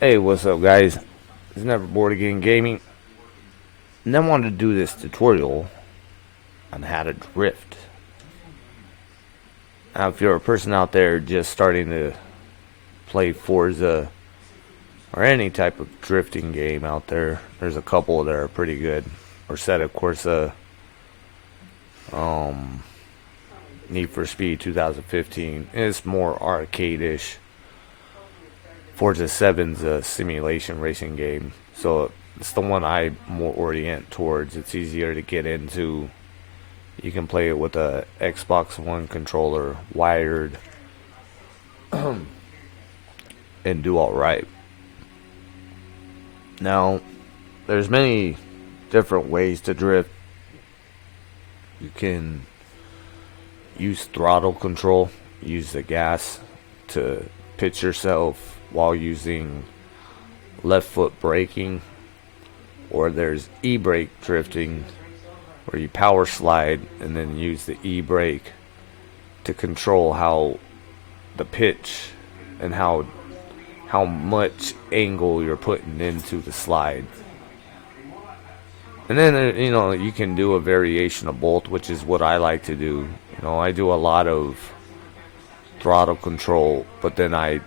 Hey, what's up, guys? It's Never Bored Again Gaming, and I wanted to do this tutorial on how to drift. Now, if you're a person out there just starting to play Forza or any type of drifting game out there, there's a couple that are pretty good. Or set, of course, Need for Speed 2015. It's more arcade-ish. Forza 7's a simulation racing game, so it's the one I more orient towards. It's easier to get into. You can play it with a Xbox One controller, wired, and do alright. Now, there's many different ways to drift. You can use throttle control, use the gas to pitch yourself while using left foot braking, or there's e-brake drifting where you power slide and then use the e-brake to control how the pitch and how much angle you're putting into the slide. And then you can do a variation of both, which is what I like to do. I do a lot of throttle control, but then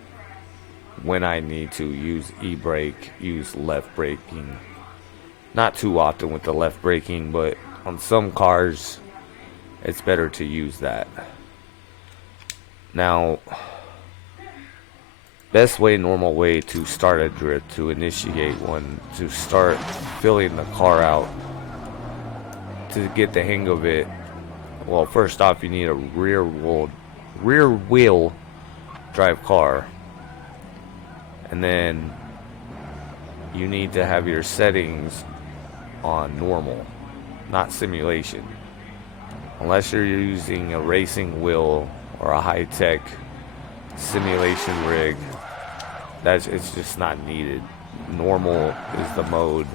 when I need to use e-brake, use left braking. Not too often with the left braking, but on some cars it's better to use that. Now, normal way to start a drift, to initiate one, to start filling the car out, to get the hang of it. Well, first off, you need a rear wheel drive car. And then you need to have your settings on normal, not simulation. Unless you're using a racing wheel or a high-tech simulation rig, it's just not needed. Normal is the mode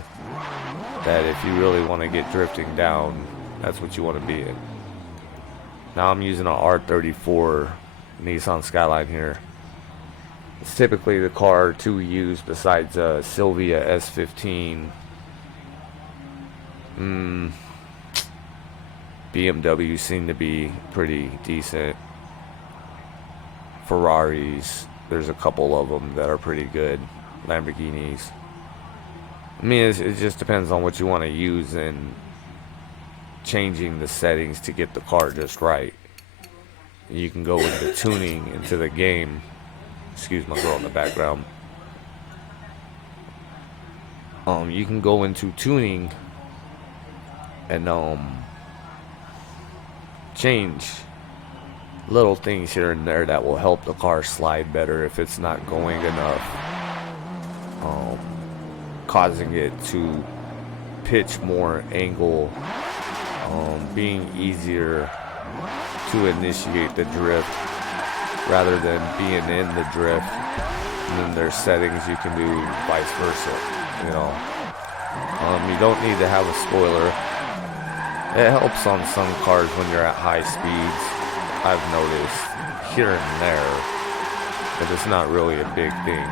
that if you really want to get drifting down, that's what you want to be in. Now I'm using an R34 Nissan Skyline here. It's typically the car to use besides a Sylvia S15. BMW seem to be pretty decent. Ferraris, there's a couple of them that are pretty good. Lamborghinis. It just depends on what you want to use and changing the settings to get the car just right. You can go into tuning into the game. Excuse my girl in the background. You can go into tuning and change little things here and there that will help the car slide better if it's not going enough, causing it to pitch more angle, being easier to initiate the drift rather than being in the drift. And then there's settings you can do vice versa. You don't need to have a spoiler. It helps on some cars when you're at high speeds, I've noticed, here and there, but it's not really a big thing.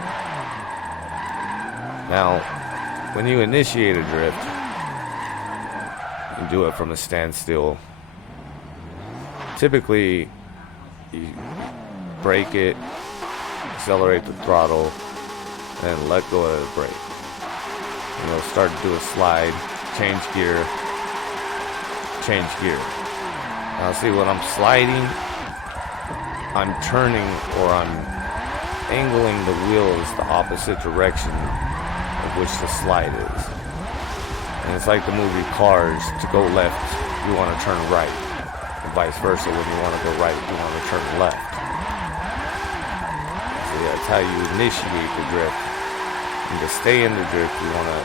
Now, when you initiate a drift, you do it from a standstill. Typically, you brake it, accelerate the throttle, and let go of the brake. Start to do a slide, change gear. Now see, when I'm sliding, I'm turning or I'm angling the wheels the opposite direction of which the slide is. And it's like the movie Cars. To go left, you want to turn right. And vice versa, when you want to go right, you want to turn left. So that's how you initiate the drift. And to stay in the drift, you want to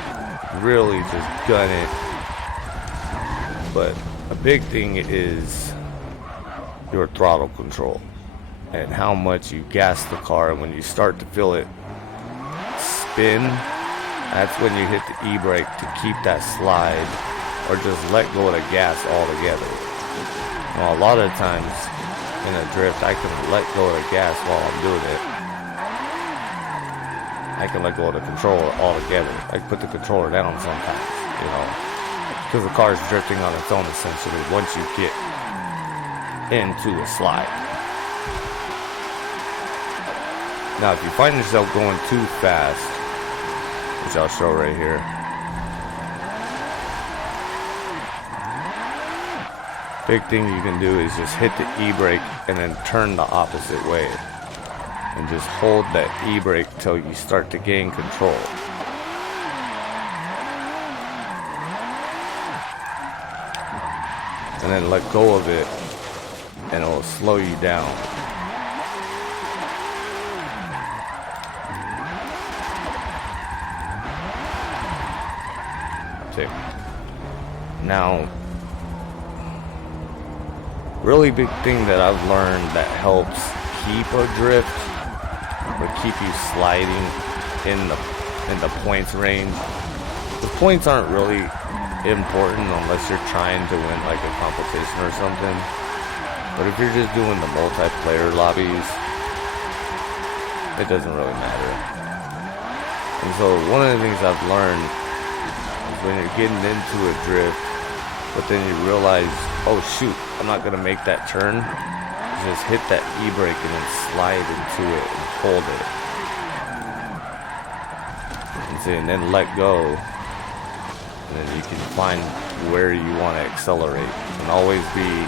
really just gun it. But a big thing is your throttle control and how much you gas the car. When you start to feel it spin, that's when you hit the e-brake to keep that slide, or just let go of the gas altogether. A lot of times in a drift, I can let go of the gas while I'm doing it. I can let go of the controller altogether. I can put the controller down sometimes, you know, because the car is drifting on its own essentially once you get into the slide. Now, if you find yourself going too fast, which I'll show right here, big thing you can do is just hit the e-brake and then turn the opposite way. And just hold that e-brake till you start to gain control. And then let go of it, and it will slow you down. See. Now, really big thing that I've learned that helps keep a drift or keep you sliding in the points range. The points aren't really important unless you're trying to win like a competition or something. But if you're just doing the multiplayer lobbies, it doesn't really matter. And so one of the things I've learned is when you're getting into a drift, but then you realize, oh shoot, I'm not gonna make that turn. Just hit that e-brake and then slide into it and hold it. And then let go. And then you can find where you want to accelerate. And always be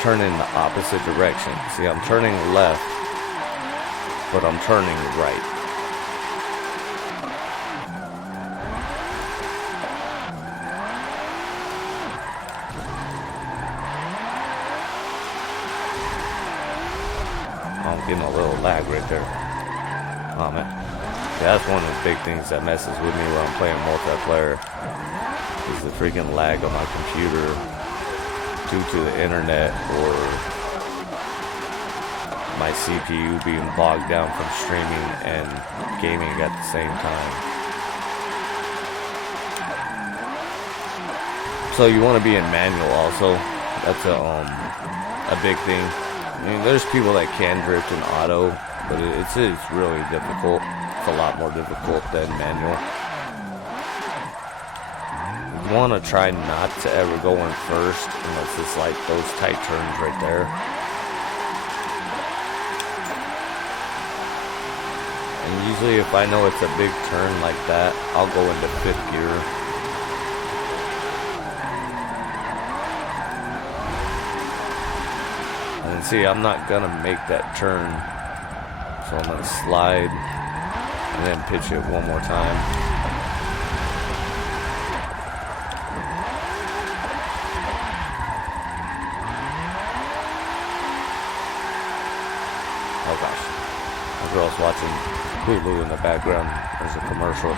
turning the opposite direction. See, I'm turning left, but I'm turning right. I'm getting a little lag right there. Oh man. Yeah, that's one of the big things that messes with me when I'm playing multiplayer. Is the freaking lag on my computer due to the internet or my CPU being bogged down from streaming and gaming at the same time. So you want to be in manual also. That's a big thing. I mean, there's people that can drift in auto, but it's really difficult. It's a lot more difficult than manual. You want to try not to ever go in first unless it's like those tight turns right there. And usually if I know it's a big turn like that, I'll go into 5th gear. And see, I'm not gonna make that turn, so I'm gonna slide and then pitch it one more time. Oh gosh, my girl's watching Hulu in the background. There's a commercial.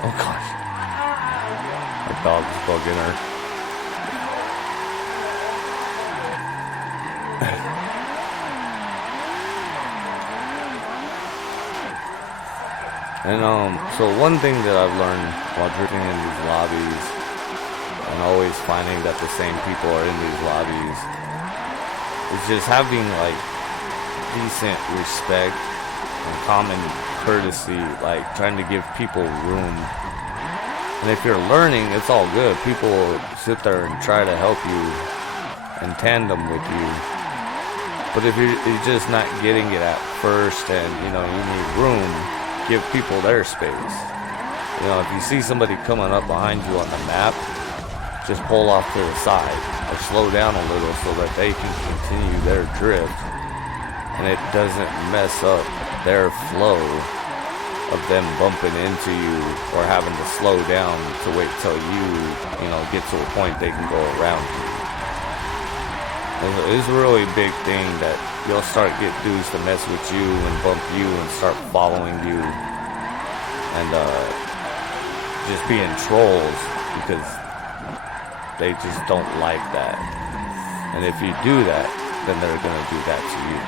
Oh gosh. My dog's bugging her. And so one thing that I've learned while drifting in these lobbies and always finding that the same people are in these lobbies is just having like decent respect and common courtesy, like trying to give people room. And if you're learning, it's all good. People will sit there and try to help you in tandem with you. But if you're just not getting it at first and you need room, give people their space. If you see somebody coming up behind you on the map, just pull off to the side or slow down a little so that they can continue their drift and it doesn't mess up their flow of them bumping into you or having to slow down to wait till you get to a point they can go around you. It's a really big thing that you'll start get dudes to mess with you and bump you and start following you and just being trolls because they just don't like that. And if you do that, then they're gonna do that to you.